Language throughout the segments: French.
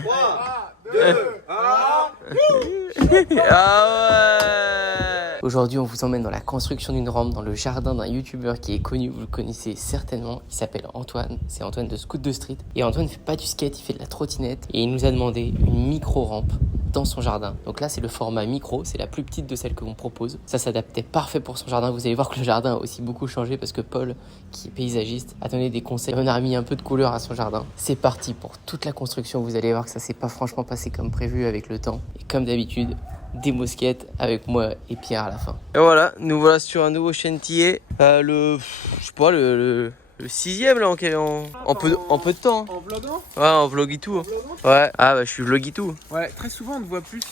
3, 2, 1. Ah ouais. Aujourd'hui, on vous emmène dans la construction d'une rampe dans le jardin d'un youtubeur qui est connu, vous le connaissez certainement. Il s'appelle Antoine, c'est Antoine de Scoot de Street. Et Antoine ne fait pas du skate, il fait de la trottinette. Et il nous a demandé une micro-rampe dans son jardin. Donc là, c'est le format micro, c'est la plus petite de celles que l'on propose. Ça s'adaptait parfait pour son jardin. Vous allez voir que le jardin a aussi beaucoup changé parce que Paul, qui est paysagiste, a donné des conseils. On a remis un peu de couleur à son jardin. C'est parti pour toute la construction. Vous allez voir que ça s'est pas franchement passé comme prévu avec le temps. Et comme d'habitude, des mosquettes avec moi et Pierre à la fin. Et voilà, nous voilà sur un nouveau chantier. Le 6ème là en peu de temps. En vloguant? Ouais, en vlog et tout. Ouais, ah bah je suis vlog et tout. Ouais, très souvent on ne voit plus.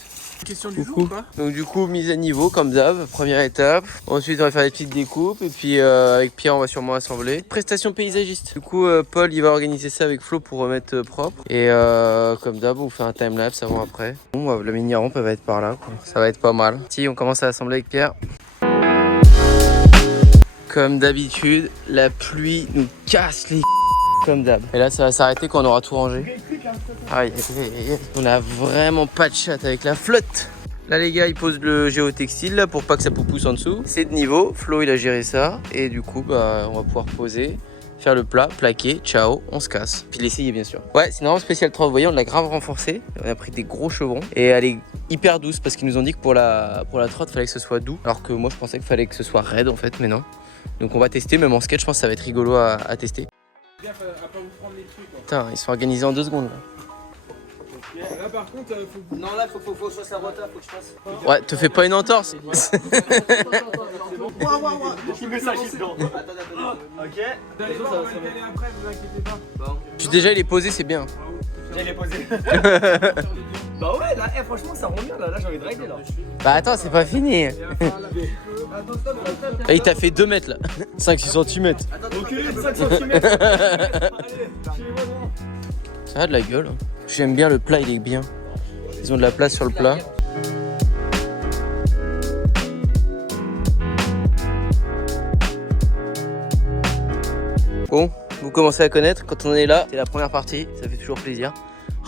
Question du jour Coucou. ou pas? Donc du coup, mise à niveau comme d'hab, première étape. Ensuite on va faire des petites découpes et puis avec Pierre on va sûrement assembler. Prestation paysagiste. Du coup Paul il va organiser ça avec Flo pour remettre propre. Et comme d'hab on fait un timelapse avant après. Bon la mini rampe elle va être par là quoi. Ça va être pas mal. Si on commence à assembler avec Pierre. Comme d'habitude, la pluie nous casse les comme d'hab. Et là ça va s'arrêter quand on aura tout rangé. Aïe, on a vraiment pas de chatte avec la flotte. Là les gars ils posent le géotextile là pour pas que ça pousse en dessous. C'est de niveau, Flo il a géré ça. Et du coup bah on va pouvoir poser, faire le plat, plaquer, ciao, on se casse. Puis l'essayer bien sûr. Ouais c'est une rampe spéciale 3, vous voyez on l'a grave renforcé. On a pris des gros chevrons. Et elle est hyper douce parce qu'ils nous ont dit que pour la trotte fallait que ce soit doux. Alors que moi je pensais qu'il fallait que ce soit raide en fait, mais non. Donc on va tester, même en skate je pense que ça va être rigolo à tester. Putain ils sont organisés en 2 secondes là. Là par contre, faut... Non, là, faut que je fasse la rota, faut que je fasse. Ouais, te fais pas une entorse. Qui met ça dedans? Attends. Ok. Vous allez voir, on va le caler après, vous inquiétez pas. Bon. Déjà il est posé, c'est bien. J'ai les posé. Bah ouais, là, franchement, ça rend bien, là, j'ai envie de régler, là. Bah attends, c'est pas fini. Attends, stop. Et il t'a fait 2 mètres là. 5-6 cm. Reculez de 5 cm. Ça a de la gueule. J'aime bien le plat, il est bien. Ils ont de la place sur le plat. Bon, vous commencez à connaître, quand on est là, c'est la première partie, ça fait toujours plaisir.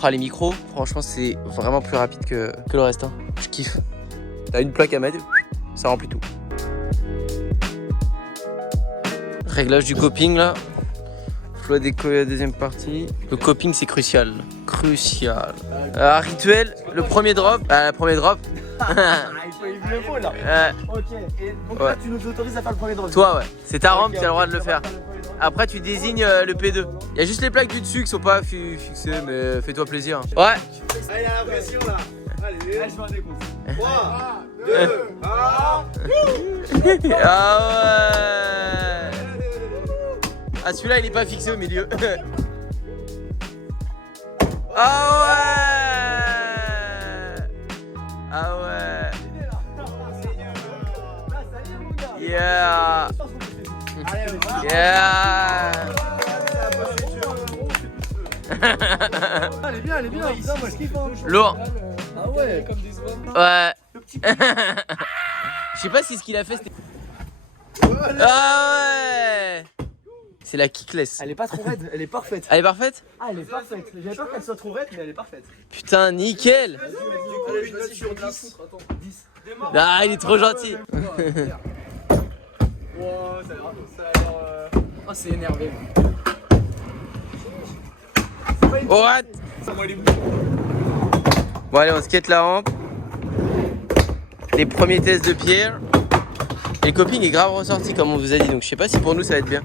Ah, les micros, franchement, c'est vraiment plus rapide que le reste. Hein. Je kiffe. T'as une plaque à mettre, ça remplit tout. Réglage du coping là. Flo a décollé la deuxième partie. Le coping c'est crucial. Crucial. Rituel, le premier drop. Le premier drop. Il me le faut, là. Ok. Et donc là, tu nous autorises à faire le premier drop. Toi ouais, c'est ta rampe, tu as le droit de le faire. Après tu désignes le P2. Il y a juste les plaques du dessus qui sont pas fixées, mais fais-toi plaisir. Ouais. Allez, il y a la pression là. Allez, je fais un décompte. 3, 2, 1. Ah ouais. Ah celui-là il est pas fixé au milieu. Ah ouais. Ah ouais. Yeah. Yeah. Elle est bien. Putain, moi je kiffe. Lourd. Ah ouais. Ouais. Je sais pas si ce qu'il a fait c'était... Ah ouais. C'est la kickless. Elle est pas trop raide, elle est parfaite. Elle est parfaite? Ah, elle est parfaite. J'avais peur qu'elle soit trop raide, mais elle est parfaite. Putain, nickel. Allez, je note sur 10. 10. Ah, il est trop gentil. Wow, ça a l'air. Oh, c'est énervé. What? Bon, allez, on skate la rampe. Les premiers tests de Pierre. Et le coping est grave ressorti, comme on vous a dit. Donc, je sais pas si pour nous ça va être bien.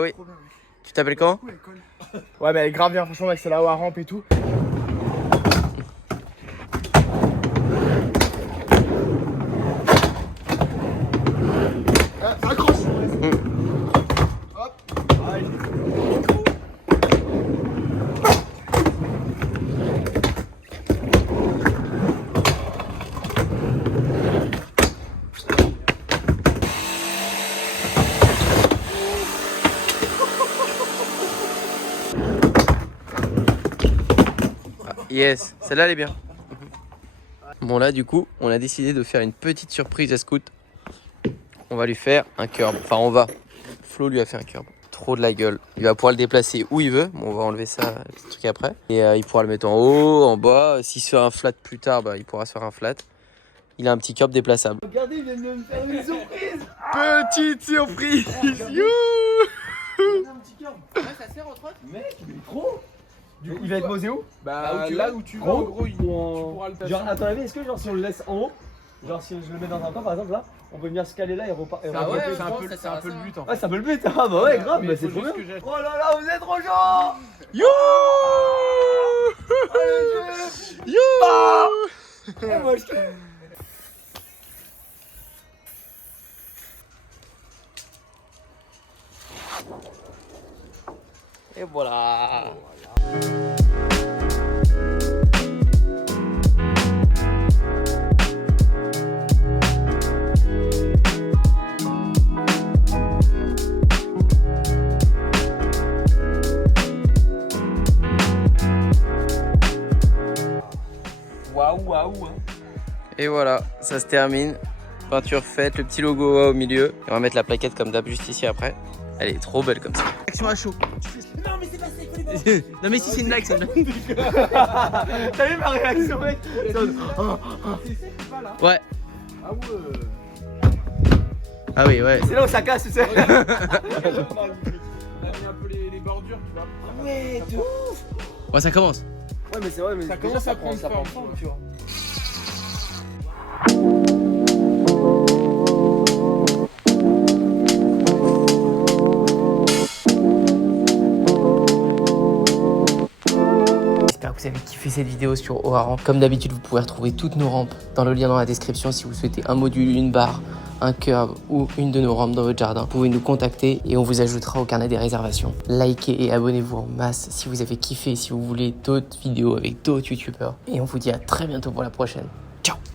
Oui. Tu t'appelles comment? Ouais, mais elle est grave bien, franchement, mec, c'est là où à rampe et tout. Accroche. Hop. Yes, celle-là elle est bien. Bon là du coup, on a décidé de faire une petite surprise à Scoot. On va lui faire un curb. Enfin on va. Flo lui a fait un curb. trop de la gueule. Il va pouvoir le déplacer où il veut. Bon, on va enlever ça, le petit truc après. Et il pourra le mettre en haut, en bas. S'il se fait un flat plus tard, bah, il pourra se faire un flat. Il a un petit curb déplaçable. Regardez, il vient de me faire une surprise. Petite surprise. You. Un petit cœur. Ouais, ça sert entre autres. Mec, il est trop. Du coup, il va être posé où? Bah là où tu vas, en gros, tu pourras le passer. Genre, à ton avis, est-ce que genre si on le laisse en haut, genre si je le mets dans un coin par exemple là, on peut venir se caler là et repartir. Ah ouais, C'est un je pense peu, que ça c'est sert un à peu le ça. but en fait. Ouais, c'est un peu le but. Ah bah ouais, grave, Mais mais il c'est faut trop bien. juste que j'aille. Oh là là, vous êtes trop chaud. Yo. Yo. Eh, moi, je... Et voilà. Waouh, waouh. Et voilà, ça se termine. Peinture faite, le petit logo au milieu. Et on va mettre la plaquette comme d'hab juste ici après. Elle est trop belle comme ça. Action à chaud. Non, mais c'est passé, il faut les Non mais si c'est une blague, c'est une blague. T'as vu ma réaction, mec? C'est pas là. Ouais. Ah ouais. Ah oui, ouais. C'est là où ça casse, tu sais. On a mis un peu les bordures, tu vois. Ouais, de ouf. Bon, ça commence. Ouais, mais c'est vrai, mais Ça déjà, commence à prendre ça forme, prend forme, tu vois. J'espère que vous avez kiffé cette vidéo sur Oharan. Comme d'habitude, vous pouvez retrouver toutes nos rampes dans le lien dans la description si vous souhaitez un module, une barre, un curb ou une de nos rampes dans votre jardin. Vous pouvez nous contacter et on vous ajoutera au carnet des réservations. Likez et abonnez-vous en masse si vous avez kiffé, si vous voulez d'autres vidéos avec d'autres youtubeurs. Et on vous dit à très bientôt pour la prochaine.